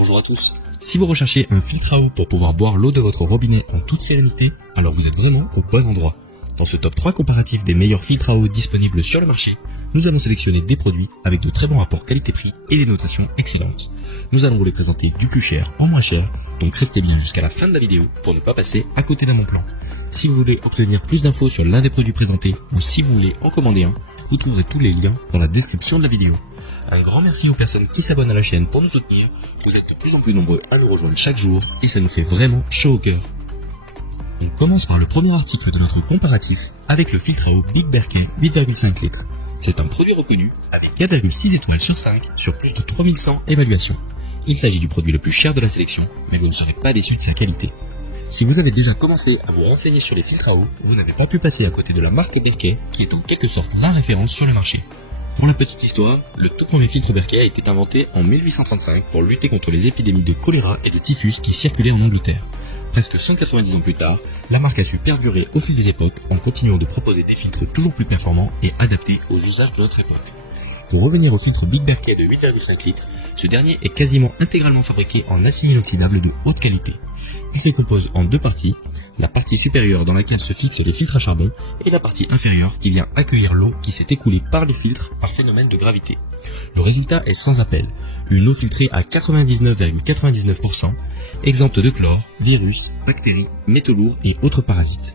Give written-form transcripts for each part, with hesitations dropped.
Bonjour à tous. Si vous recherchez un filtre à eau pour pouvoir boire l'eau de votre robinet en toute sérénité, alors vous êtes vraiment au bon endroit. Dans ce top 3 comparatif des meilleurs filtres à eau disponibles sur le marché, nous allons sélectionner des produits avec de très bons rapports qualité-prix et des notations excellentes. Nous allons vous les présenter du plus cher en moins cher, donc restez bien jusqu'à la fin de la vidéo pour ne pas passer à côté d'un bon plan. Si vous voulez obtenir plus d'infos sur l'un des produits présentés ou si vous voulez en commander un, vous trouverez tous les liens dans la description de la vidéo. Un grand merci aux personnes qui s'abonnent à la chaîne pour nous soutenir. Vous êtes de plus en plus nombreux à nous rejoindre chaque jour et ça nous fait vraiment chaud au cœur. On commence par le premier article de notre comparatif avec le filtre à eau Big Berkey 8,5 litres. C'est un produit reconnu avec 4,6 étoiles sur 5 sur plus de 3100 évaluations. Il s'agit du produit le plus cher de la sélection, mais vous ne serez pas déçus de sa qualité. Si vous avez déjà commencé à vous renseigner sur les filtres à eau, vous n'avez pas pu passer à côté de la marque Berkey qui est en quelque sorte la référence sur le marché. Pour la petite histoire, le tout premier filtre Berkey a été inventé en 1835 pour lutter contre les épidémies de choléra et de typhus qui circulaient en Angleterre. Presque 190 ans plus tard, la marque a su perdurer au fil des époques en continuant de proposer des filtres toujours plus performants et adaptés aux usages de notre époque. Pour revenir au filtre Big Berkey de 8,5 litres, ce dernier est quasiment intégralement fabriqué en acier inoxydable de haute qualité. Il se compose en deux parties, la partie supérieure dans laquelle se fixent les filtres à charbon et la partie inférieure qui vient accueillir l'eau qui s'est écoulée par les filtres par phénomène de gravité. Le résultat est sans appel, une eau filtrée à 99,99%, exempte de chlore, virus, bactéries, métaux lourds et autres parasites.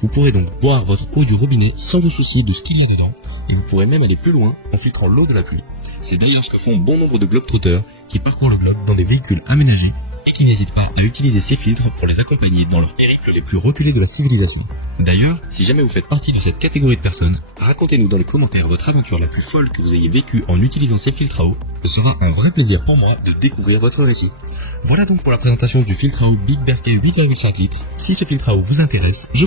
Vous pourrez donc boire votre eau du robinet sans vous soucier de ce qu'il y a dedans, et vous pourrez même aller plus loin en filtrant l'eau de la pluie. C'est d'ailleurs ce que font bon nombre de globetrotters qui parcourent le globe dans des véhicules aménagés et qui n'hésitent pas à utiliser ces filtres pour les accompagner dans leurs périples les plus reculés de la civilisation. D'ailleurs, si jamais vous faites partie de cette catégorie de personnes, racontez-nous dans les commentaires votre aventure la plus folle que vous ayez vécue en utilisant ces filtres à eau. Ce sera un vrai plaisir pour moi de découvrir votre récit. Voilà donc pour la présentation du filtre à eau Big Berkey 8,5 litres. Si ce filtre à eau vous intéresse, je